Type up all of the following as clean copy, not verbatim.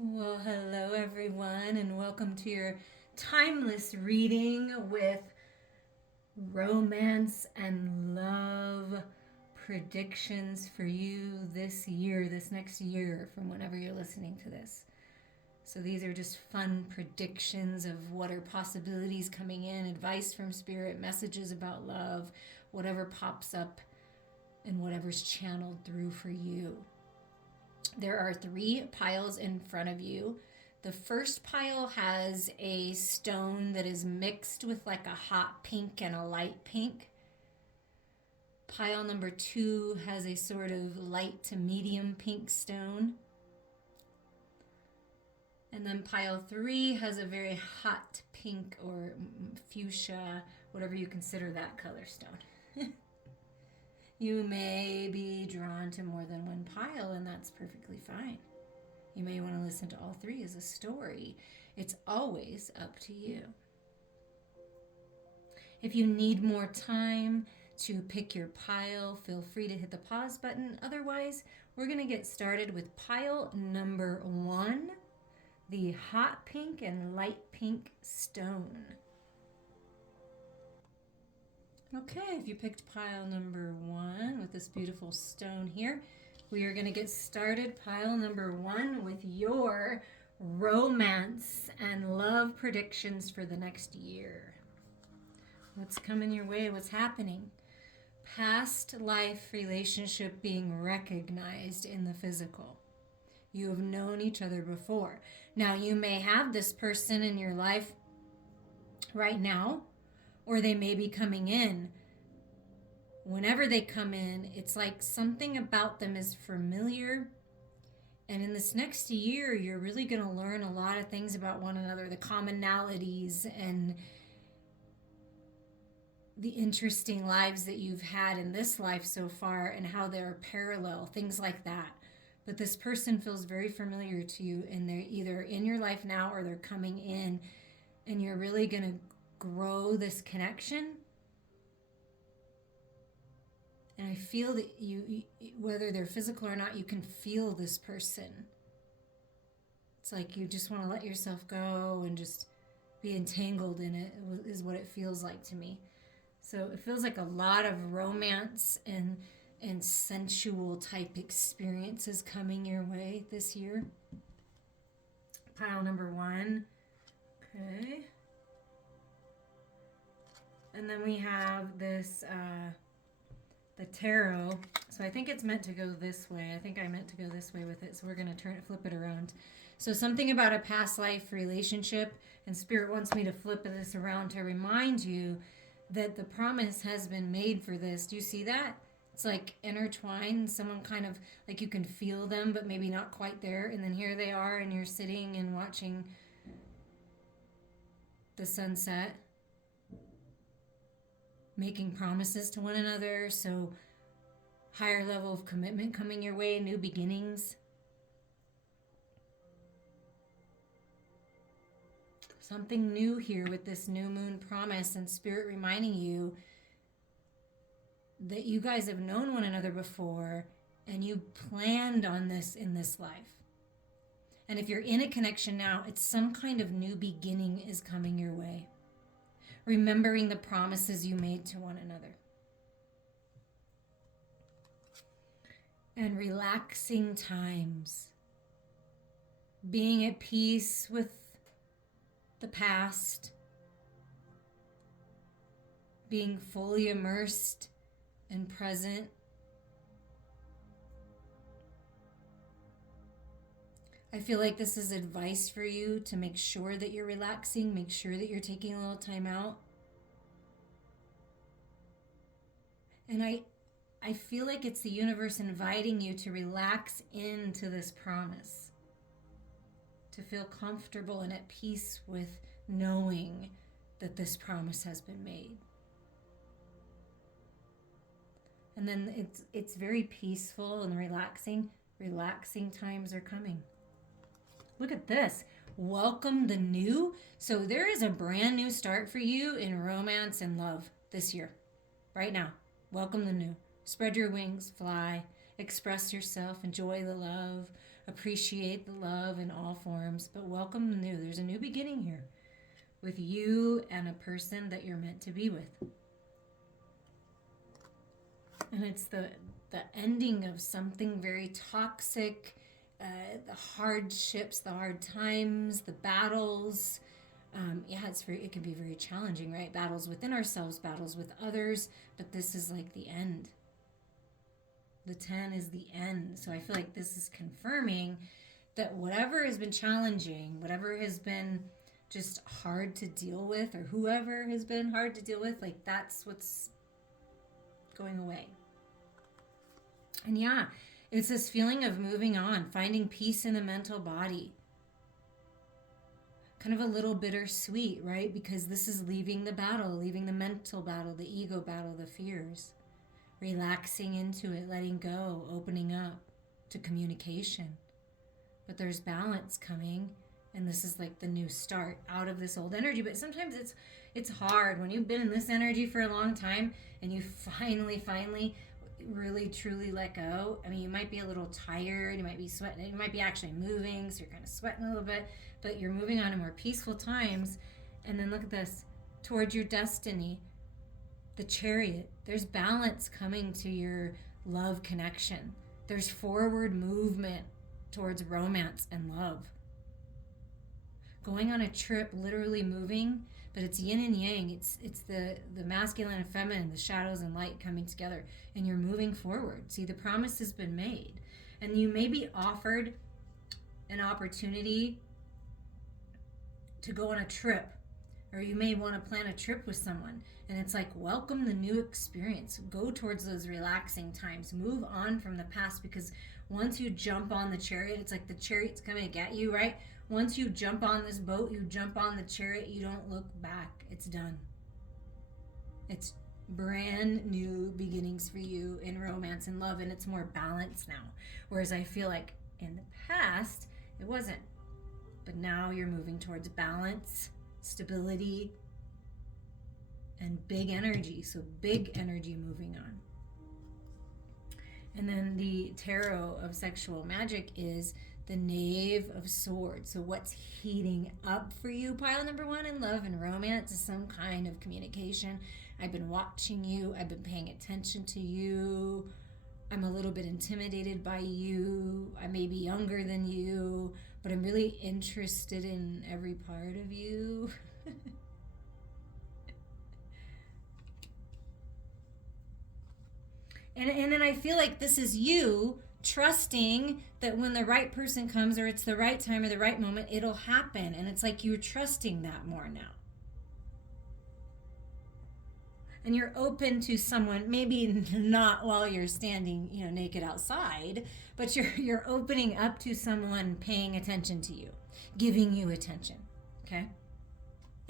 Well, hello everyone, and welcome to your timeless reading with romance and love predictions for you this year, this next year, from whenever you're listening to this. So, these are just fun predictions of what are possibilities coming in, advice from spirit, messages about love, whatever pops up and whatever's channeled through for you. There are three piles in front of you. The first pile has a stone that is mixed with like a hot pink and a light pink. Pile number two has a sort of light to medium pink stone. And then pile three has a very hot pink or fuchsia, whatever you consider that color stone. You may be drawn to more than one pile, and that's perfectly fine. You may want to listen to all three as a story. It's always up to you. If you need more time to pick your pile, feel free to hit the pause button. Otherwise, we're going to get started with pile number one, the hot pink and light pink stone. Okay, if you picked pile number one with this beautiful stone here, we are going to get started. Pile number one with your romance and love predictions for the next year. What's coming your way? What's happening? Past life relationship being recognized in the physical. You have known each other before. Now, you may have this person in your life right now, or they may be coming in. Whenever they come in, it's like something about them is familiar. And in this next year, you're really going to learn a lot of things about one another, the commonalities and the interesting lives that you've had in this life so far and how they're parallel, things like that. But this person feels very familiar to you, and they're either in your life now or they're coming in, and you're really going to grow this connection. And I feel that you, whether they're physical or not, you can feel this person. It's like you just want to let yourself go and just be entangled in it, is what it feels like to me. So it feels like a lot of romance and sensual type experiences coming your way this year. Pile number one. Okay. And then we have this, the tarot. So I think it's meant to go this way. I think I meant to go this way with it. So we're going to flip it around. So something about a past life relationship, and Spirit wants me to flip this around to remind you that the promise has been made for this. Do you see that? It's like intertwined. Someone kind of like you can feel them, but maybe not quite there. And then here they are, and you're sitting and watching the sunset, making promises to one another. So higher level of commitment coming your way, new beginnings. Something new here with this new moon promise, and Spirit reminding you that you guys have known one another before and you planned on this in this life. And if you're in a connection now, it's some kind of new beginning is coming your way. Remembering the promises you made to one another. And relaxing times. Being at peace with the past. Being fully immersed and present. I feel like this is advice for you to make sure that you're relaxing, make sure that you're taking a little time out. And I feel like it's the universe inviting you to relax into this promise, to feel comfortable and at peace with knowing that this promise has been made. And then it's very peaceful and relaxing. Relaxing times are coming. Look at this. Welcome the new. So there is a brand new start for you in romance and love this year, right now. Welcome the new. Spread your wings, fly, express yourself, enjoy the love, appreciate the love in all forms, but welcome the new. There's a new beginning here with you and a person that you're meant to be with. And it's the ending of something very toxic, the hardships, the hard times, the battles. It can be very challenging, right? Battles within ourselves, battles with others, but this is like the end. The 10 is the end. So I feel like this is confirming that whatever has been challenging, whatever has been just hard to deal with, or whoever has been hard to deal with, like that's what's going away. And yeah, it's this feeling of moving on, finding peace in the mental body. Kind of a little bittersweet, right? Because this is leaving the battle, leaving the mental battle, the ego battle, the fears. Relaxing into it, letting go, opening up to communication. But there's balance coming, and this is like the new start out of this old energy. But sometimes it's hard when you've been in this energy for a long time and you finally really truly let go. I mean, you might be a little tired, you might be sweating, you might be actually moving, so you're kind of sweating a little bit, but you're moving on to more peaceful times. And then look at this, towards your destiny, the Chariot. There's balance coming to your love connection. There's forward movement towards romance and love. Going on a trip, literally moving, but it's yin and yang. It's the masculine and feminine, the shadows and light coming together, and you're moving forward. See, the promise has been made, and you may be offered an opportunity to go on a trip, or you may want to plan a trip with someone, and it's like, welcome the new experience. Go towards those relaxing times. Move on from the past, because once you jump on the Chariot, it's like the Chariot's coming to get you, right? Once you jump on this boat, you jump on the Chariot, you don't look back. It's done. It's brand new beginnings for you in romance and love, and it's more balanced now. Whereas I feel like in the past, it wasn't. But now you're moving towards balance, stability, and big energy. So big energy moving on. And then the tarot of sexual magic is the Knave of Swords. So what's heating up for you, pile number one, in love and romance is some kind of communication. I've been watching you. I've been paying attention to you. I'm a little bit intimidated by you. I may be younger than you, but I'm really interested in every part of you. And then I feel like this is you trusting that when the right person comes, or it's the right time or the right moment, it'll happen. And it's like you're trusting that more now. And you're open to someone, maybe not while you're standing, naked outside, but you're opening up to someone paying attention to you, giving you attention, okay?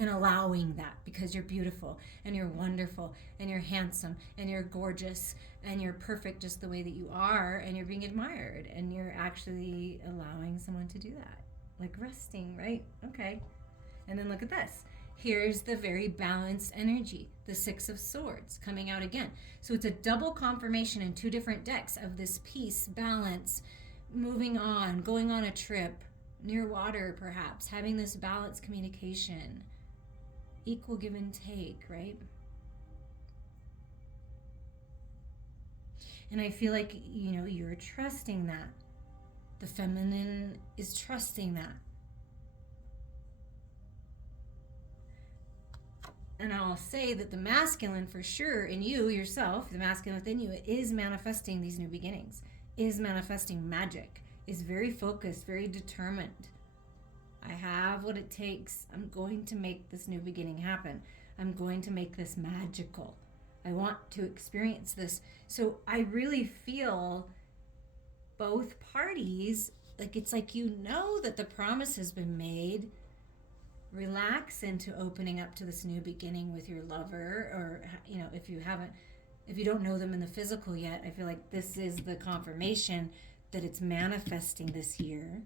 And allowing that, because you're beautiful and you're wonderful and you're handsome and you're gorgeous and you're perfect just the way that you are, and you're being admired, and you're actually allowing someone to do that. Like resting, right? Okay. And then look at this. Here's the very balanced energy, the Six of Swords coming out again. So it's a double confirmation in two different decks of this peace, balance, moving on, going on a trip, near water perhaps, having this balanced communication, equal give and take, right? And I feel like, you're trusting that. The feminine is trusting that. And I'll say that the masculine, for sure, in you, yourself, the masculine within you, is manifesting these new beginnings, is manifesting magic, is very focused, very determined. I have what it takes. I'm going to make this new beginning happen. I'm going to make this magical. I want to experience this. So I really feel both parties, like it's like that the promise has been made. Relax into opening up to this new beginning with your lover, or if you don't know them in the physical yet, I feel like this is the confirmation that it's manifesting this year.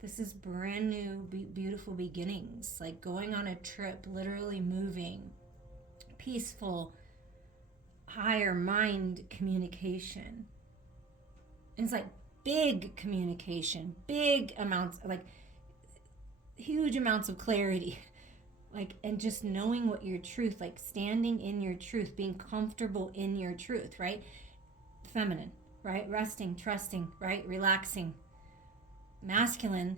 This is brand new, beautiful beginnings, like going on a trip, literally moving, peaceful, higher mind communication. And it's like big communication, big amounts, like huge amounts of clarity. Like, and just knowing what your truth, like standing in your truth, being comfortable in your truth, right? Feminine, right? Resting, trusting, right? Relaxing. Masculine,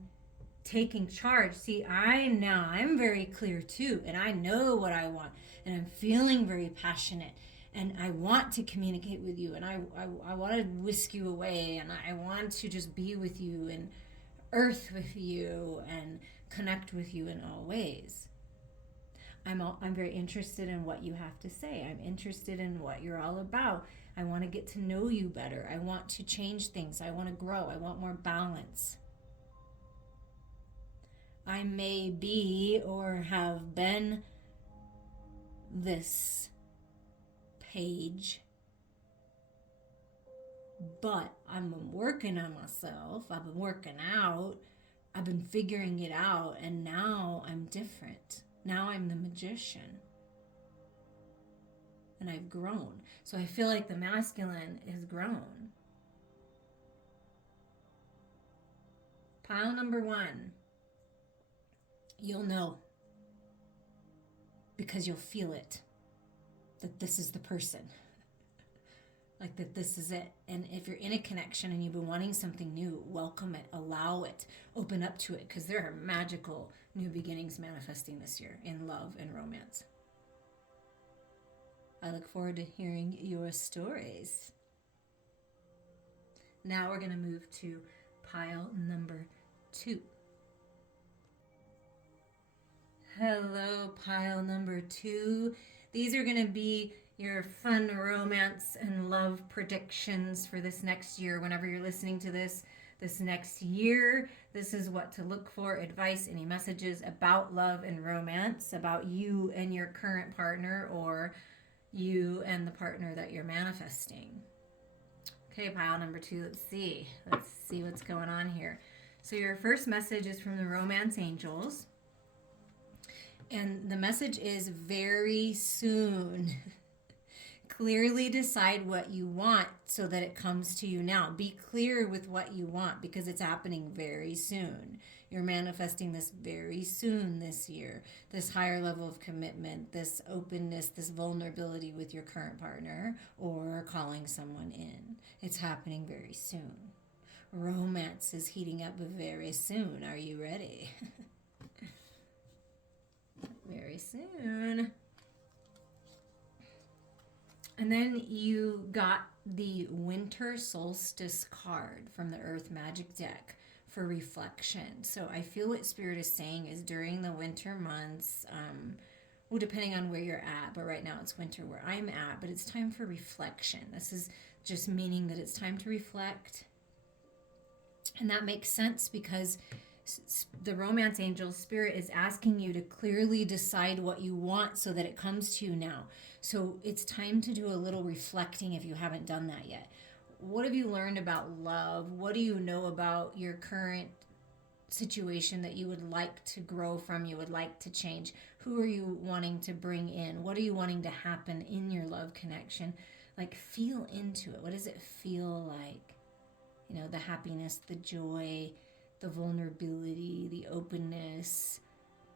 taking charge. See, I'm very clear too, and I know what I want, and I'm feeling very passionate, and I want to communicate with you, and I want to whisk you away, and I want to just be with you and earth with you and connect with you in all ways. I'm very interested in what you have to say. I'm interested in what you're all about. I want to get to know you better. I want to change things. I want to grow. I want more balance. I may be or have been this page, but I'm working on myself. I've been working out. I've been figuring it out, and now I'm different. Now I'm the magician. And I've grown. So I feel like the masculine has grown. Pile number 1. You'll know. Because you'll feel it. That this is the person. Like that this is it. And if you're in a connection and you've been wanting something new, welcome it, allow it, open up to it, because there are magical new beginnings manifesting this year in love and romance. I look forward to hearing your stories. Now we're going to move to pile number 2. Hello, pile number 2. These are going to be your fun romance and love predictions for this next year. Whenever you're listening to this next year, this is what to look for, advice, any messages about love and romance, about you and your current partner, or you and the partner that you're manifesting. Okay, pile number 2, let's see what's going on here. So your first message is from the romance angels, and the message is very soon. Clearly decide what you want so that it comes to you now. Be clear with what you want because it's happening very soon. You're manifesting this very soon this year. This higher level of commitment, this openness, this vulnerability with your current partner or calling someone in. It's happening very soon. Romance is heating up very soon. Are you ready? Very soon. And then you got the Winter Solstice card from the Earth Magic deck for reflection. So I feel what Spirit is saying is during the winter months, well, depending on where you're at, but right now it's winter where I'm at, but it's time for reflection. This is just meaning that it's time to reflect. And that makes sense because the romance angel Spirit is asking you to clearly decide what you want so that it comes to you now. So it's time to do a little reflecting if you haven't done that yet. What have you learned about love? What do you know about your current situation that you would like to grow from, you would like to change? Who are you wanting to bring in? What are you wanting to happen in your love connection? Like, feel into it. What does it feel like? You know, the happiness, the joy, the vulnerability, the openness,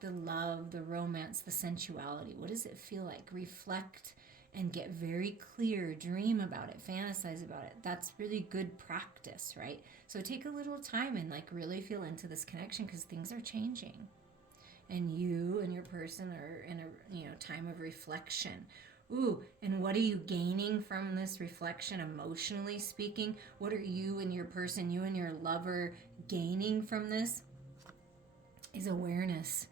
the love, the romance, the sensuality. What does it feel like? Reflect and get very clear. Dream about it. Fantasize about it. That's really good practice, right? So take a little time and like really feel into this connection because things are changing. And you and your person are in a time of reflection. Ooh, and what are you gaining from this reflection emotionally speaking? What are you and your person, you and your lover gaining from this? Is awareness.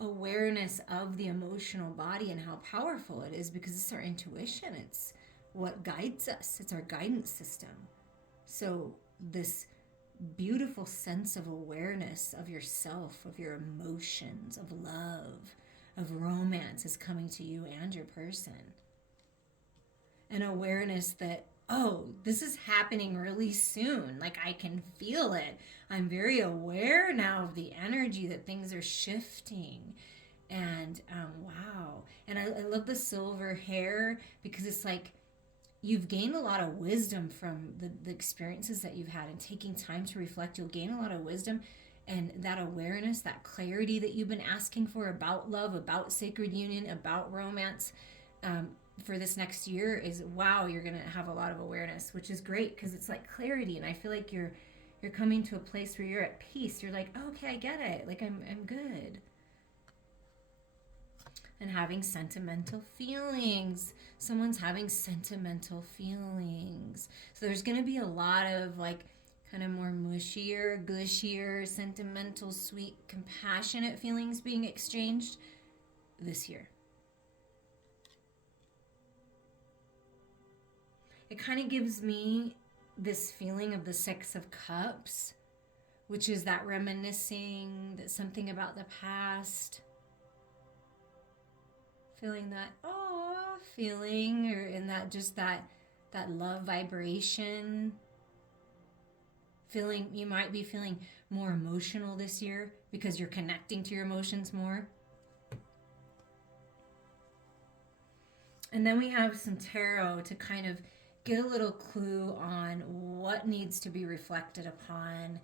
Awareness of the emotional body and how powerful it is because it's our intuition. It's what guides us. It's our guidance system. So this beautiful sense of awareness of yourself, of your emotions, of love, of romance is coming to you and your person. An awareness that, oh, this is happening really soon. Like I can feel it. I'm very aware now of the energy that things are shifting. And wow. And I love the silver hair because it's like you've gained a lot of wisdom from the experiences that you've had, and taking time to reflect, you'll gain a lot of wisdom and that awareness, that clarity that you've been asking for about love, about sacred union, about romance. For this next year is, wow, you're gonna have a lot of awareness, which is great because it's like clarity, and I feel like you're coming to a place where you're at peace. You're like, oh, okay, I get it. Like I'm good. And having sentimental feelings. Someone's having sentimental feelings. So there's going to be a lot of like kind of more mushier, gushier, sentimental, sweet, compassionate feelings being exchanged this year. It kind of gives me this feeling of the Six of Cups, which is that reminiscing, that something about the past, feeling that feeling, or in that just that love vibration. Feeling, you might be feeling more emotional this year because you're connecting to your emotions more. And then we have some tarot to kind of get a little clue on what needs to be reflected upon.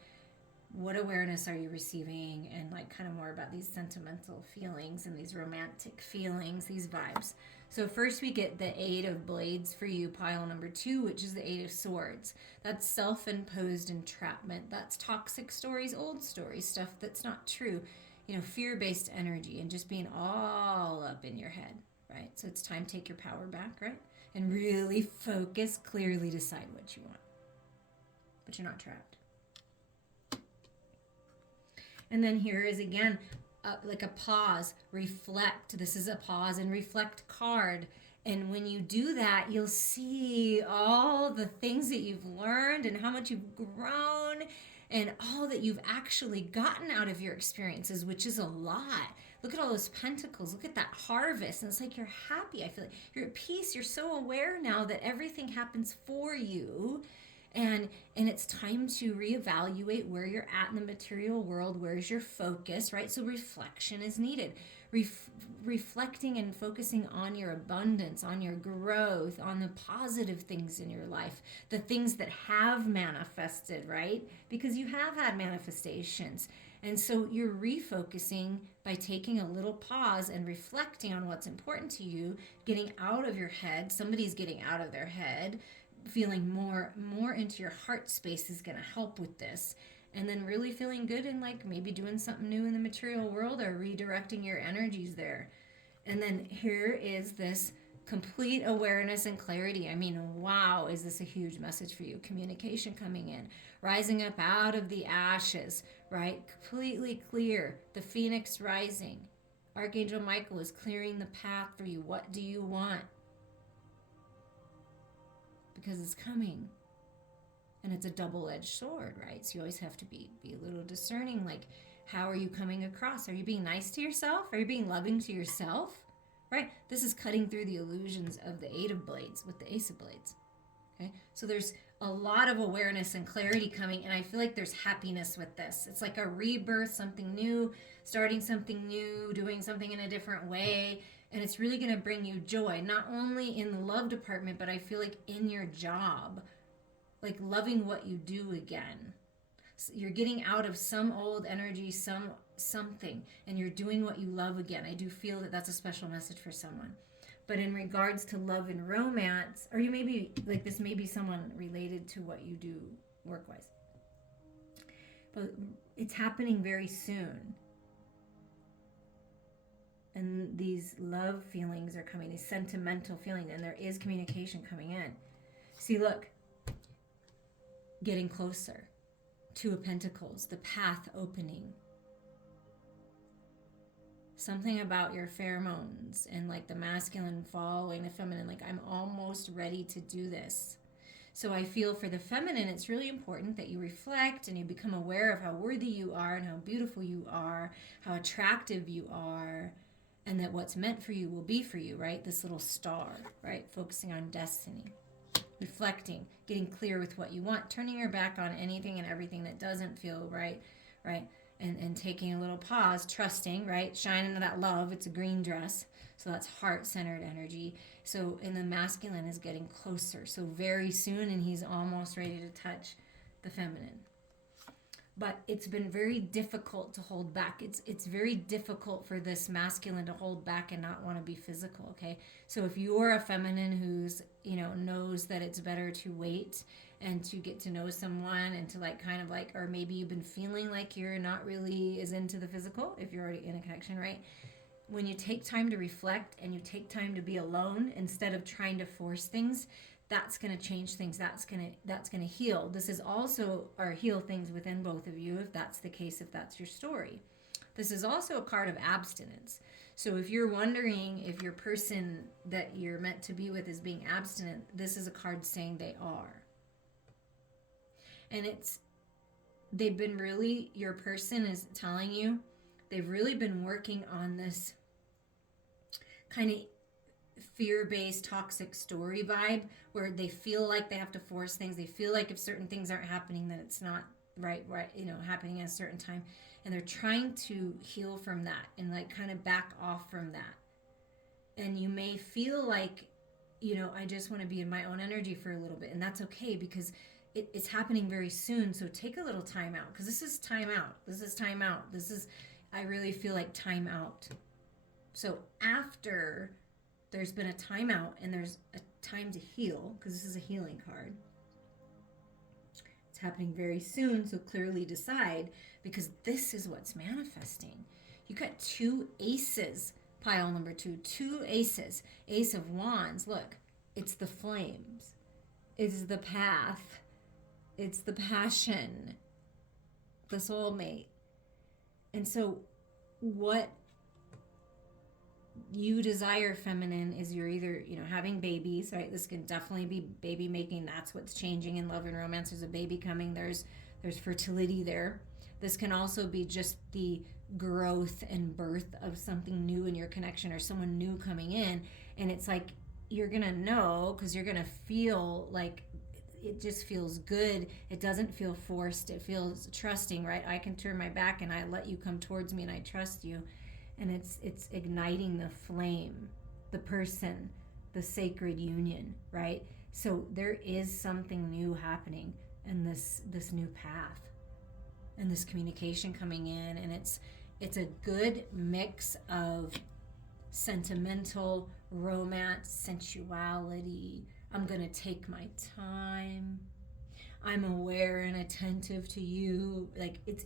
What awareness are you receiving, and like kind of more about these sentimental feelings and these romantic feelings, these vibes. So first we get the Eight of Blades for you, pile number 2, which is the Eight of Swords. That's self-imposed entrapment. That's toxic stories, old stories, stuff that's not true. You know, fear-based energy and just being all up in your head, right? So it's time to take your power back, right? And really focus, clearly decide what you want. But you're not trapped. And then here is again, like a pause, reflect. This is a pause and reflect card. And when you do that, you'll see all the things that you've learned and how much you've grown and all that you've actually gotten out of your experiences, which is a lot. Look at all those pentacles. Look at that harvest. And it's like you're happy. I feel like you're at peace. You're so aware now that everything happens for you. And it's time to reevaluate where you're at in the material world. Where's your focus, right? So reflection is needed. Reflecting and focusing on your abundance, on your growth, on the positive things in your life, the things that have manifested, right? Because you have had manifestations. And so you're refocusing by taking a little pause and reflecting on what's important to you, getting out of your head. Somebody's getting out of their head. Feeling more into your heart space is going to help with this. And then really feeling good and like maybe doing something new in the material world or redirecting your energies there. And then here is this complete awareness and clarity. I mean, wow, is this a huge message for you? Communication coming in, rising up out of the ashes, right? Completely clear. The phoenix rising. Archangel Michael is clearing the path for you. What do you want? Because it's coming. And it's a double-edged sword, right? So you always have to be a little discerning. Like, how are you coming across? Are you being nice to yourself? Are you being loving to yourself? Right? This is cutting through the illusions of the Eight of Blades with the Ace of Blades. Okay? So there's a lot of awareness and clarity coming, and I feel like there's happiness with this. It's like a rebirth, something new, starting something new, doing something in a different way. And it's really going to bring you joy, not only in the love department, but I feel like in your job, like loving what you do again. So you're getting out of some old energy, something, and you're doing what you love again. I do feel that that's a special message for someone. But in regards to love and romance, or you maybe, like this may be someone related to what you do work-wise. But it's happening very soon. And these love feelings are coming, these sentimental feelings, and there is communication coming in. See, look, getting closer. Two of Pentacles, the path opening. Something about your pheromones and like the masculine following the feminine, like I'm almost ready to do this. So I feel for the feminine, it's really important that you reflect and you become aware of how worthy you are and how beautiful you are, how attractive you are, and that what's meant for you will be for you, right? This little star, right? Focusing on destiny. Reflecting, getting clear with what you want, turning your back on anything and everything that doesn't feel right, right? and taking a little pause, trusting, right? Shine into that love. It's a green dress. So that's heart-centered energy. So, and the masculine is getting closer. So very soon, and he's almost ready to touch the feminine. But it's been very difficult to hold back. It's very difficult for this masculine to hold back and not want to be physical, okay? So if you're a feminine who's, knows that it's better to wait and to get to know someone and to or maybe you've been feeling like you're not really as into the physical if you're already in a connection, right? When you take time to reflect and you take time to be alone instead of trying to force things, that's going to change things. That's going to heal. This is also or heal things within both of you, if that's the case, if that's your story. This is also a card of abstinence. So if you're wondering if your person that you're meant to be with is being abstinent, this is a card saying they are. And they've been really, your person is telling you, they've really been working on this kind of fear-based toxic story vibe where they feel like they have to force things. They feel like if certain things aren't happening, then it's not right, happening at a certain time. And they're trying to heal from that and kind of back off from that. And you may feel like, I just want to be in my own energy for a little bit. And that's okay because it's happening very soon. So take a little time out because this is time out. I really feel like time out. So after there's been a timeout and there's a time to heal, because this is a healing card. It's happening very soon, so clearly decide, because this is what's manifesting. You got 2 aces, pile number 2, 2 aces. Ace of Wands, look, it's the flames. It's the path. It's the passion. The soulmate. And so what you desire, feminine, is you're either having babies, right? This can definitely be baby making. That's what's changing in love and romance. There's a baby coming. There's fertility there. This can also be just the growth and birth of something new in your connection or someone new coming in, and it's like you're gonna know because you're gonna feel like it just feels good. It doesn't feel forced. It feels trusting, right? I can turn my back and I let you come towards me and I trust you. And it's igniting the flame, the person, the sacred union, right? So there is something new happening in this new path and this communication coming in, and it's a good mix of sentimental, romance, sensuality. I'm gonna take my time. I'm aware and attentive to you. Like it's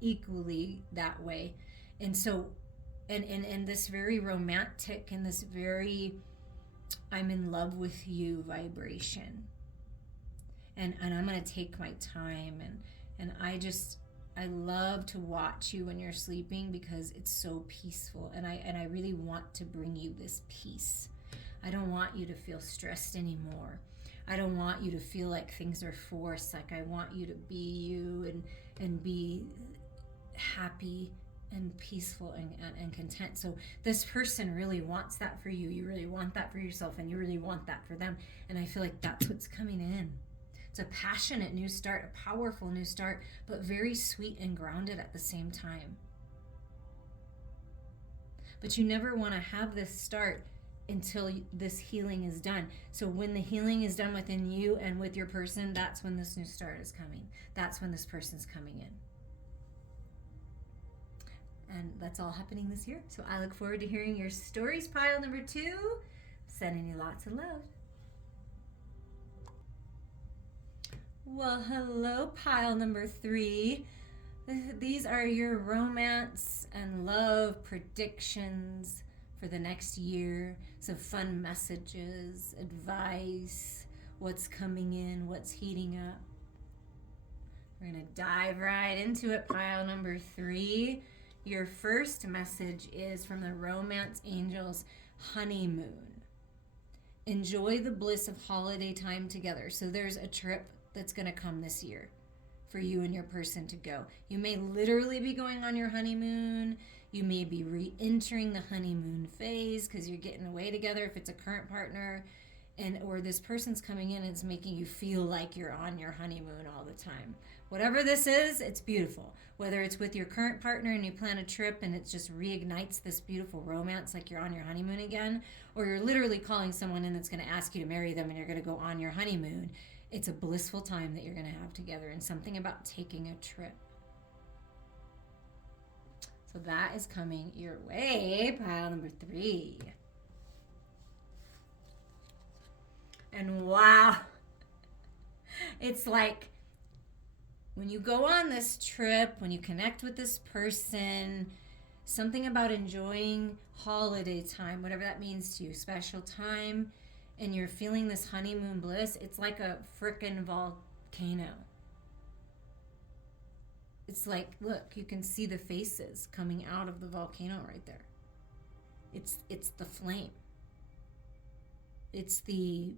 equally that way, and so. And this very romantic and this very I'm in love with you vibration. And I'm going to take my time. And I love to watch you when you're sleeping because it's so peaceful. And I really want to bring you this peace. I don't want you to feel stressed anymore. I don't want you to feel like things are forced. Like I want you to be you and be happy and peaceful and content. So this person really wants that for you. You really want that for yourself, and you really want that for them. And I feel like that's what's coming in. It's a passionate new start, a powerful new start, but very sweet and grounded at the same time. But you never want to have this start until this healing is done. So when the healing is done within you and with your person, that's when this new start is coming. That's when this person's coming in. And that's all happening this year. So I look forward to hearing your stories, pile number 2. Sending you lots of love. Well, hello, pile number 3. These are your romance and love predictions for the next year. Some fun messages, advice, what's coming in, what's heating up. We're going to dive right into it, pile number 3. Your first message is from the Romance Angels, honeymoon. Enjoy the bliss of holiday time together. So there's a trip that's going to come this year for you and your person to go. You may literally be going on your honeymoon. You may be re-entering the honeymoon phase because you're getting away together if it's a current partner. and or this person's coming in and it's making you feel like you're on your honeymoon all the time. Whatever this is, it's beautiful. Whether it's with your current partner and you plan a trip and it just reignites this beautiful romance like you're on your honeymoon again, or you're literally calling someone in that's going to ask you to marry them and you're going to go on your honeymoon, it's a blissful time that you're going to have together, and something about taking a trip. So that is coming your way, pile number 3. And wow, it's like when you go on this trip, when you connect with this person, something about enjoying holiday time, whatever that means to you, special time, and you're feeling this honeymoon bliss, it's like a frickin' volcano. It's like, look, you can see the faces coming out of the volcano right there. It's the flame. It's the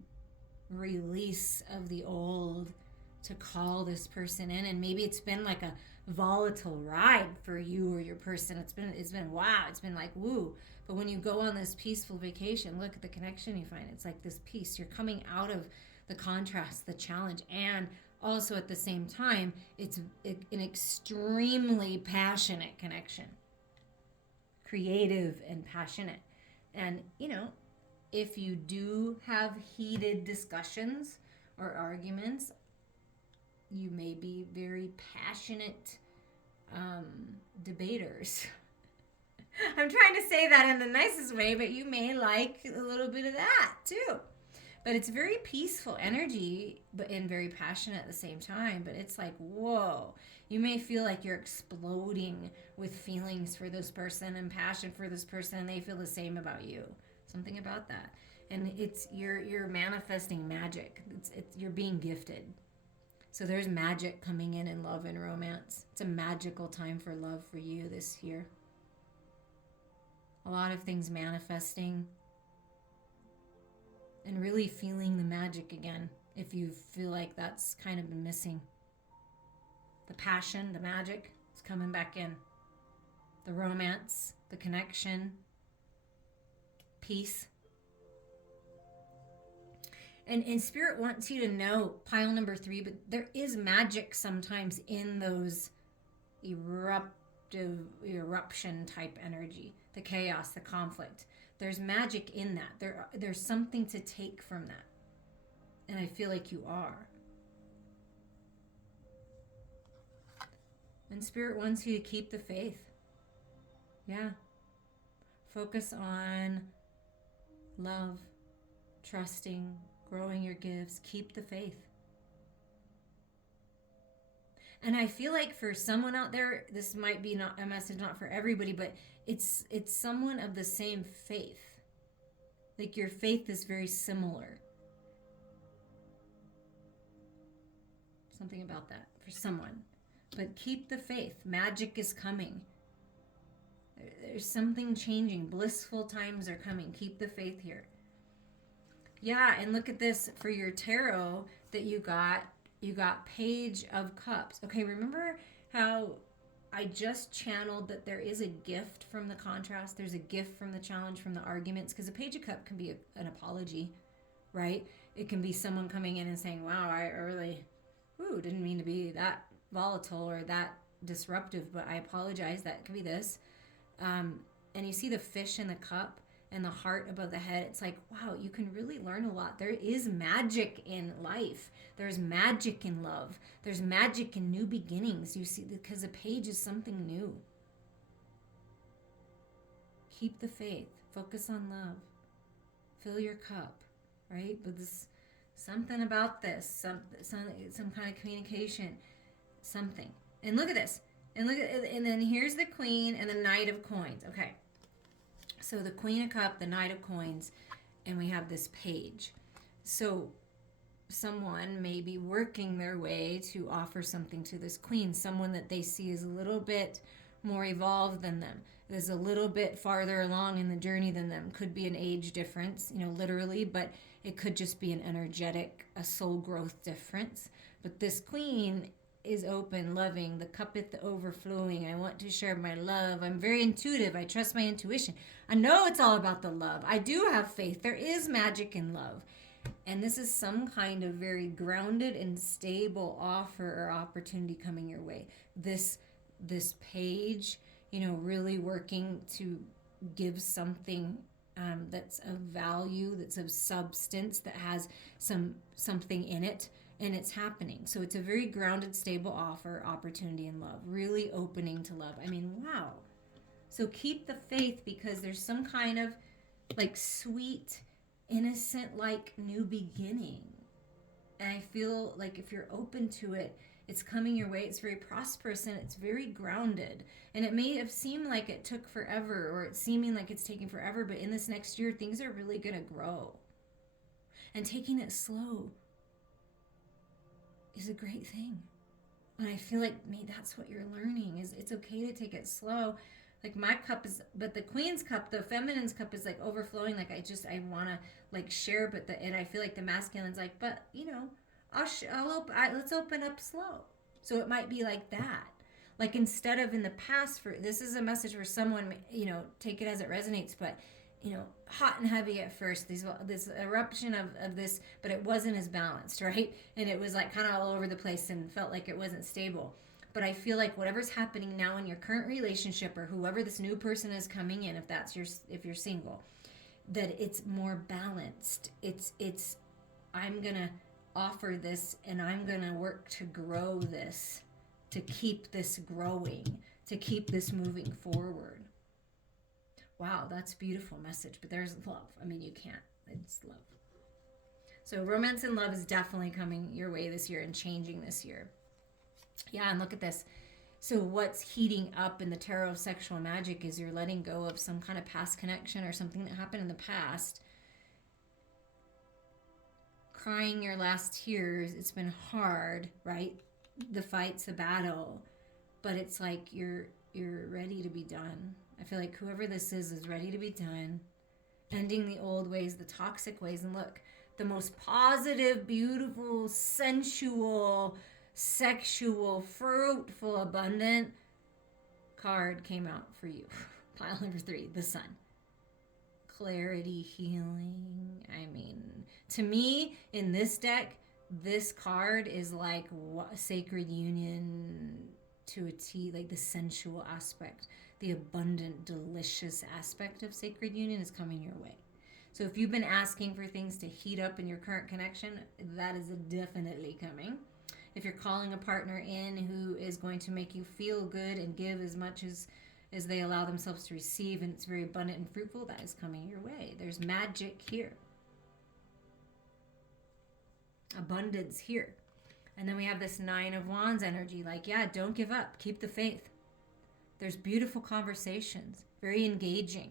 release of the old to call this person in, and maybe it's been like a volatile ride for you or your person. It's been wow, it's been like woo. But when you go on this peaceful vacation, look at the connection you find. It's like this peace. You're coming out of the contrast, the challenge, and also at the same time, it's an extremely passionate connection. Creative and passionate. And, if you do have heated discussions or arguments, you may be very passionate debaters. I'm trying to say that in the nicest way, but you may like a little bit of that too. But it's very peaceful energy, but and very passionate at the same time. But it's like, whoa. You may feel like you're exploding with feelings for this person and passion for this person, and they feel the same about you. Something about that. And it's you're manifesting magic. You're being gifted. So there's magic coming in love and romance. It's a magical time for love for you this year. A lot of things manifesting and really feeling the magic again if you feel like that's kind of been missing. The passion, the magic is coming back in. The romance, the connection, peace. And Spirit wants you to know, pile number 3, but there is magic sometimes in those eruption type energy, the chaos, the conflict. There's magic in that. There's something to take from that. And I feel like you are. And Spirit wants you to keep the faith. Yeah. Focus on love, trusting, growing your gifts. Keep the faith. And I feel like for someone out there, this might be not a message not for everybody, but it's someone of the same faith. Like your faith is very similar. Something about that for someone. But keep the faith. Magic is coming. There's something changing. Blissful times are coming. Keep the faith here. Yeah, and look at this for your tarot that you got. You got Page of Cups. Okay, remember how I just channeled that there is a gift from the contrast. There's a gift from the challenge, from the arguments. Because a Page of Cups can be an apology, right? It can be someone coming in and saying, wow, I really didn't mean to be that volatile or that disruptive, but I apologize. That could be this. And you see the fish in the cup and the heart above the head. It's like, wow, you can really learn a lot. There is magic in life. There's magic in love. There's magic in new beginnings. You see, because a page is something new. Keep the faith. Focus on love. Fill your cup, right? But this something about this, some kind of communication, something. And look at this. And then here's the Queen and the Knight of Coins. Okay. So the Queen of Cups, the Knight of Coins, and we have this page. So someone may be working their way to offer something to this queen, someone that they see is a little bit more evolved than them, is a little bit farther along in the journey than them. Could be an age difference, literally, but it could just be an energetic, a soul growth difference. But this queen is open, loving, the cup is overflowing. I want to share my love. I'm very intuitive. I trust my intuition. I know it's all about the love. I do have faith. There is magic in love. And this is some kind of very grounded and stable offer or opportunity coming your way. This page, really working to give something that's of value, that's of substance, that has something in it, and it's happening. So it's a very grounded, stable offer, opportunity, and love. Really opening to love. I mean, wow. So keep the faith, because there's some kind of like sweet, innocent, like new beginning. And I feel like if you're open to it, it's coming your way. It's very prosperous and it's very grounded. And it may have seemed like it took forever, or it's seeming like it's taking forever, but in this next year, things are really going to grow. And taking it slow is a great thing. And I feel like maybe that's what you're learning, is it's okay to take it slow. Like my cup is, but the queen's cup, the feminine's cup is like overflowing. Like I want to like share, but and I feel like the masculine's like, but let's open up slow. So it might be like that. Like instead of in the past, this is a message for someone, take it as it resonates, but hot and heavy at first, this eruption of this, but it wasn't as balanced, right? And it was like kind of all over the place and felt like it wasn't stable. But I feel like whatever's happening now in your current relationship, or whoever this new person is coming in, if you're single, that it's more balanced. It's I'm gonna offer this, and I'm gonna work to grow this, to keep this growing, to keep this moving forward. Wow, that's a beautiful message. But there's love. I mean, it's love. So romance and love is definitely coming your way this year and changing this year. Yeah, and look at this. So what's heating up in the tarot of sexual magic is you're letting go of some kind of past connection or something that happened in the past. Crying your last tears. It's been hard, right? The fight's the battle. But it's like you're ready to be done. I feel like whoever this is ready to be done. Ending the old ways, the toxic ways. And look, the most positive, beautiful, sensual, sexual, fruitful, abundant card came out for you. Pile number 3, the Sun. Clarity, healing. I mean, to me, in this deck, this card is like sacred union to a T, like the sensual aspect, the abundant, delicious aspect of sacred union is coming your way. So if you've been asking for things to heat up in your current connection, that is definitely coming. If you're calling a partner in who is going to make you feel good and give as much as they allow themselves to receive, and it's very abundant and fruitful, that is coming your way. There's magic here. Abundance here. And then we have this 9 of Wands energy. Like, yeah, don't give up. Keep the faith. There's beautiful conversations. Very engaging.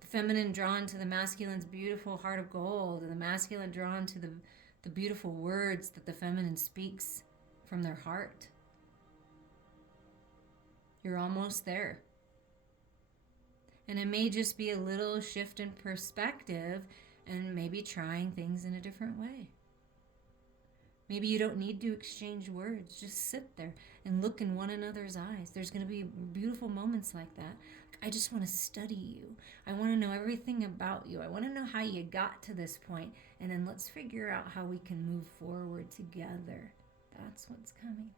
The feminine drawn to the masculine's beautiful heart of gold. And the masculine drawn to the beautiful words that the feminine speaks from their heart. You're almost there. And it may just be a little shift in perspective and maybe trying things in a different way. Maybe you don't need to exchange words. Just sit there and look in one another's eyes. There's going to be beautiful moments like that. I just want to study you. I want to know everything about you. I want to know how you got to this point. And then let's figure out how we can move forward together. That's what's coming.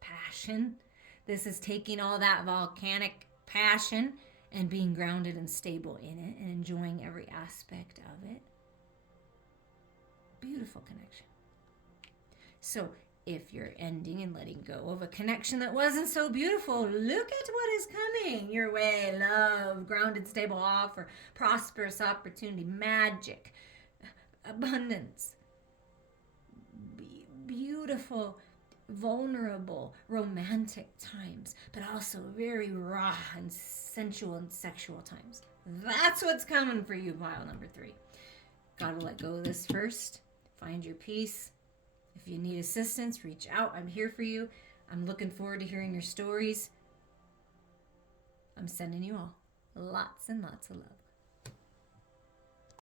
Passion. This is taking all that volcanic passion and being grounded and stable in it and enjoying every aspect of it. Beautiful connection. So if you're ending and letting go of a connection that wasn't so beautiful, look at what is coming your way. Love, grounded, stable offer, prosperous opportunity, magic, abundance, beautiful, vulnerable, romantic times, but also very raw and sensual and sexual times. That's what's coming for you, pile number 3. Gotta let go of this first. Find your peace. If you need assistance, reach out. I'm here for you. I'm looking forward to hearing your stories. I'm sending you all lots and lots of love.